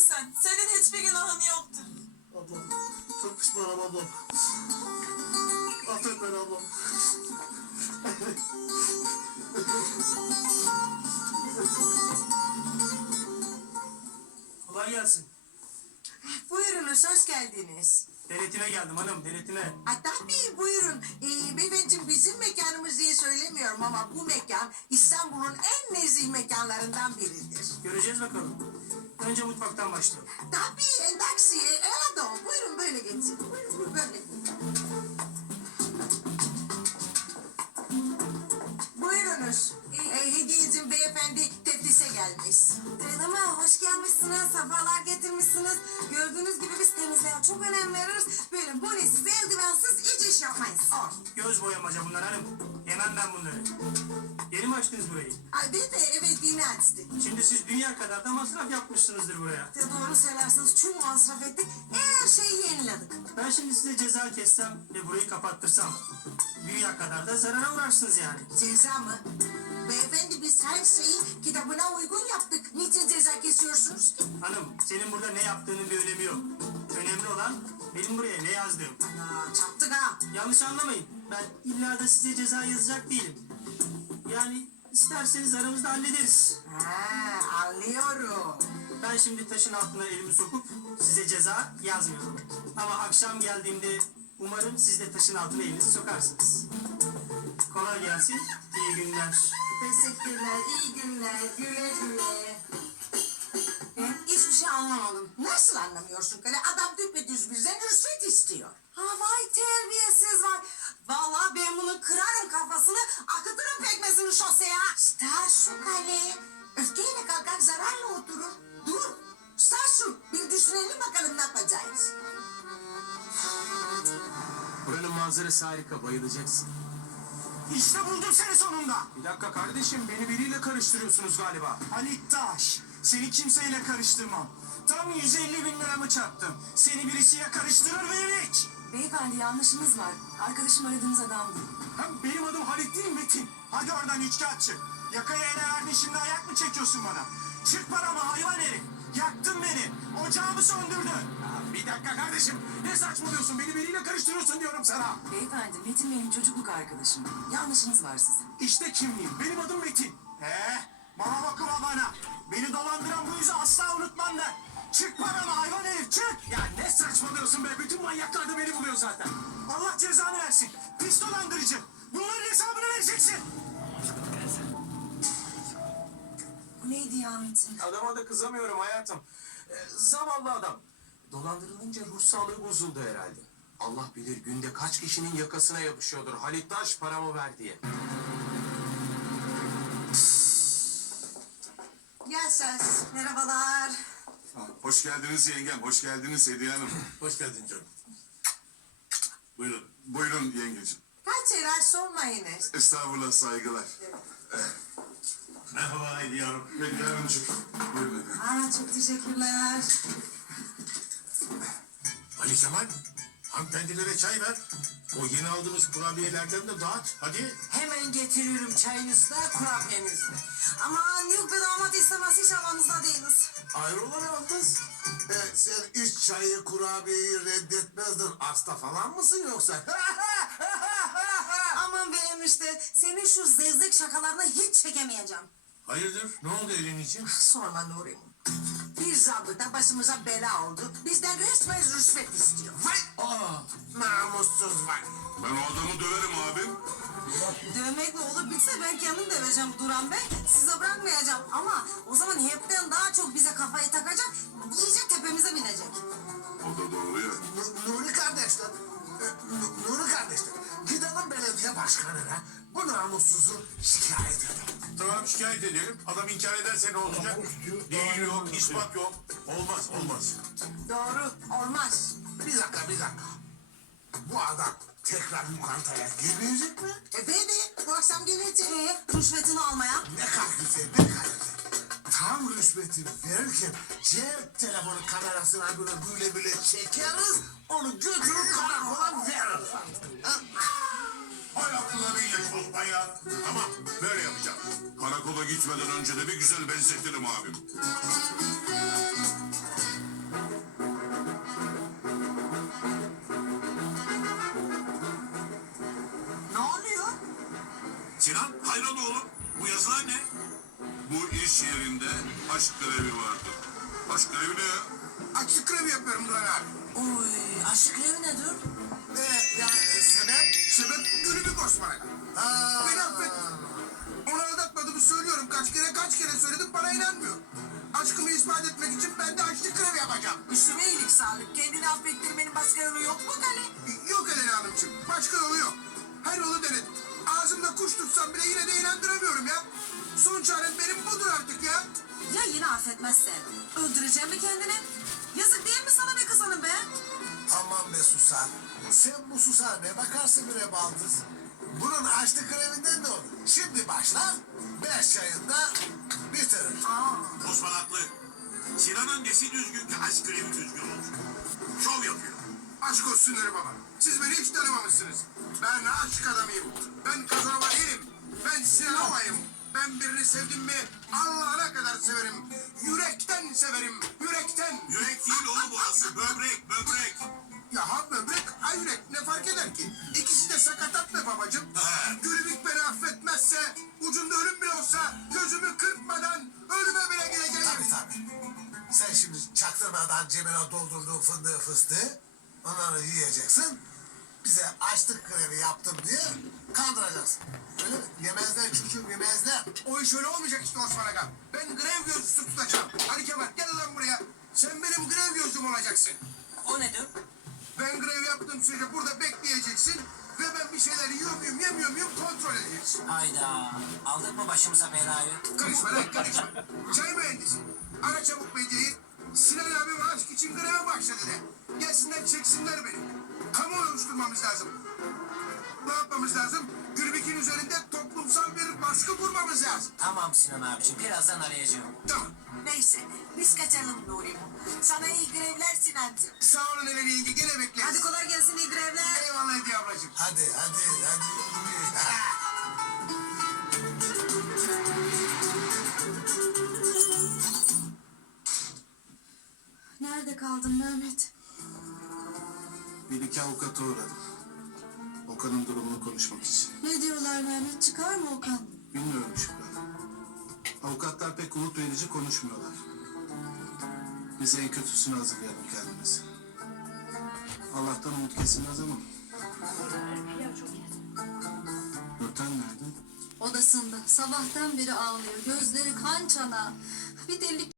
değilsen senin hiçbir günahın yoktur. Ablam çok pişmanım ablam. Affet beni ablam. Kolay gelsin. Buyurunuz, hoş geldiniz. Denetime geldim hanım, denetime. Ha, tabii buyurun. Ee, beyefendiciğim bizim mekanımız diye söylemiyorum ama bu mekan İstanbul'un en nezih mekanlarından biridir. Göreceğiz bakalım. Önce mutfaktan başlayalım. Tabii endaksiye, elado. Buyurun böyle geçin. Buyurun, böyle. Buyurunuz. Ee, hediyecim beyefendi teftişe gelmiş. Canım hoş gelmişsiniz, sefalar getirmişsiniz. Gördüğünüz gibi biz temizliğe çok önem veririz. Böyle bonesiz, eldivensiz hiç iş yapmayız. Al. Göz boyamaca bunlar hanım. Yemem ben bunları. Yeni mi açtınız burayı? Ay ben de evet yeni açtık. Şimdi siz dünya kadar da masraf yapmışsınızdır buraya. De doğru söylersiniz, çok masraf ettik. Her şeyi yeniledik. Ben şimdi size ceza kessem ve burayı kapattırsam dünya kadar da zarara uğrarsınız yani. Ceza mı? Beyefendi biz her şeyi kitabına uygun yaptık. Niçin ceza kesiyorsunuz ki? Hanım senin burada ne yaptığının bir önemi yok. Önemli olan benim buraya ne yazdığım. Ana çattık ha. Yanlış anlamayın. Ben illa da size ceza yazacak değilim. Yani isterseniz aramızda hallederiz. Ha anlıyorum. Ben şimdi taşın altına elimi sokup size ceza yazmıyorum. Ama akşam geldiğimde umarım siz de taşın altına elinizi sokarsınız. Kolay gelsin. İyi günler. Teşekkürler, iyi günler, güle güle. Şey anlamadım. Nasıl anlamıyorsun kale? Adam düpedüz bizden rüşvet istiyor. Ha vay terbiyesiz var. Vallahi ben bunu kırarım kafasını, akıtırım pekmezini şoseye. Stasu kale. Öfkeyle kalkar zararla oturur. Dur. Stasu bir düşünelim bakalım ne yapacağız. Buranın manzarası harika, bayılacaksın. İşte buldum seni sonunda. Bir dakika kardeşim, beni biriyle karıştırıyorsunuz galiba. Halit Taş. Seni kimseyle karıştırmam. Tam 150 bin liramı çarptım. Seni birisiyle karıştırır hiç? Beyefendi yanlışımız var. Arkadaşım aradığınız adamdı. Hem benim adım Halit değil Metin. Hadi oradan üçkağıtçı. Yakayı ele verdin şimdi ayak mı çekiyorsun bana? Çık parama hayvan herif. Yaktın beni. Ocağımı söndürdün. Ya bir dakika kardeşim, ne saçmalıyorsun? Beni biriyle karıştırıyorsun diyorum sana. Beyefendi, Metin benim çocukluk arkadaşım. Yanlışınız var sizin. İşte kimliğim. Benim adım Metin. He, bana bakma bana. Beni dolandıran bu yüzü asla unutmam ben. Çık parama hayvan herif çık. Ya ne saçmalıyorsun be? Bütün manyaklar da beni buluyor zaten. Allah cezanı versin. Pis dolandırıcı. Bunların hesabını vereceksin. Bu neydi ya Metin? Adama da kızamıyorum hayatım. Ee, zavallı adam. Dolandırılınca ruh sağlığı bozuldu herhalde. Allah bilir günde kaç kişinin yakasına yapışıyordur. Halit Taş paramı ver diye. Gel ses. Merhabalar. Hoş geldiniz yengem, hoş geldiniz Hediye Hanım. Hoş geldin canım. Buyurun. Buyurun yengeciğim. Kaç helal sormayınız. Estağfurullah, saygılar. Merhaba Hediye Hanım. Hediye Hanımcığım, buyurun efendim. Aa, çok teşekkürler. Ali Kemal, hanımefendilere çay ver. O yeni aldığımız kurabiyelerden de dağıt. Hadi. Hemen getiriyorum çayınızı da kurabiyenizi. Aman yok be damat istemez hiç aranızda değiliz. Ayrılan aldınız. E, sen üç çayı kurabiyeyi reddetmezdin. Hasta falan mısın yoksa? Aman be enişte senin şu zevzek şakalarını hiç çekemeyeceğim. Hayırdır? Ne oldu elin için? Sorma Nurim. Bir zabıta başımıza bela oldu. Bizden resmen rüşvet istiyor. Vay! Aa, namussuz vay. Ben o adamı döverim abim. Dövmek ne olur bilse ben kendim döveceğim Duran Bey. Size bırakmayacağım ama o zaman hepten daha çok bize kafayı takacak. iyice tepemize binecek. O da doğru ya. N- Nuri kardeşler, e, N- Nuri kardeşler, gidelim belediye başkanına bu namussuzu şikayet şikayet edelim. Adam inkar ederse ne olacak? Delil yok, ispat yok. Olmaz, olmaz. Doğru. Olmaz. Bir dakika, bir dakika. Bu adam tekrar lokantaya girmeyecek mi? Efendim bu akşam gelecek. Ee, rüşvetini almaya. Ne güzel, ne güzel. Tam rüşveti verirken cep telefonu kamerasına böyle böyle böyle çekeriz, onu götürüp karakola veririz. Hala kulağın yakılma ya. Tamam böyle yapacağım. Karakola gitmeden önce de bir güzel benzettirim abim. Ne oluyor? Sinan hayrola oğlum? Bu yazılar ne? Bu iş yerinde aşk grevi vardı. Aşk grevi ne ya? Aşk grevi yapıyorum Duran abi. Oy aşk grevi nedir? Ee, yani e, sebep Sebep günübük Osman Aga. Beni affet. Onu aldatmadığımı söylüyorum. Kaç kere kaç kere söyledim bana inanmıyor. Aşkımı ispat etmek için ben de açlık grevi yapacağım. Üstüme iyilik sağlık. Kendini affettirmenin başka yolu yok mu Kale? Yok Elena Hanımcığım. Başka yolu yok. Her yolu denedim. Ağzımda kuş tutsam bile yine de inandıramıyorum ya. Son çarem benim budur artık ya. Ya yine affetmezsen? Öldüreceğim mi kendini? Yazık değil mi sana be kız hanım be? Aman be susar. Sen bu susar ne bakarsın bre baldız. Bunun açlık grevinden ne olur? Şimdi başlar, beş yayında bitirir. Osman haklı. Sinan'ın nesi düzgün ki aşk grevi düzgün olsun. Şov yapıyor. Aşk olsun Nuri Baba. Siz beni hiç tanımamışsınız. Ben aşk adamıyım. Ben kazanova değilim. Ben Sinanova'yım. Ben birini sevdim mi Allah'ına kadar severim. Yürekten severim. Yürekten. Yürek değil oğlum orası. Böbrek, böbrek. Ya ha böbrek ha yürek ne fark eder ki? İkisi de sakatat be babacım. Gülübük beni affetmezse ucunda ölüm bile olsa gözümü kırpmadan ölüme bile gideceğim. Tabii tabii. Sen şimdi çaktırmadan cebine doldurduğun fındığı fıstığı onları yiyeceksin. Bize açlık grevi yaptım diye kandıracaksın. Öyle mi? Yemezler çocuğum yemezler. O iş öyle olmayacak işte Osman Aga. Ben grev gözcüsü tutacağım. Ali Kemal gel lan buraya. Sen benim grev gözcüm olacaksın. O nedir? Ben grev yaptığım sürece burada bekleyeceksin. Ve ben bir şeyler yiyor muyum yemiyor muyum kontrol edeceksin. Hayda. Aldık mı başımıza belayı? Karışma lan karışma. Çay mühendisi. İçin greve başladı de. Gelsinler çeksinler beni. Kamuoyu oluşturmamız lazım. Ne yapmamız lazım? Gürbük'ün üzerinde toplumsal bir baskı kurmamız lazım. Tamam Sinan abiciğim birazdan arayacağım. Tamam. Neyse biz kaçalım Nuri. Sana iyi grevler Sinancığım. Sağ olun Eleni yenge gene bekleriz. Hadi kolay gelsin iyi grevler. Eyvallah Hediye ablacığım. Hadi hadi hadi. Nerede kaldın Mehmet? Bir iki avukata uğradım. Okan'ın durumunu konuşmak için. Ne diyorlar Mehmet? Çıkar mı Okan? Bilmiyorum Şükran. Avukatlar pek umut verici konuşmuyorlar. Biz en kötüsünü hazırlayalım kendimize. Allah'tan umut kesilmez ama. Nurten nerede? Odasında sabahtan beri ağlıyor. Gözleri kan çana. Bir delilik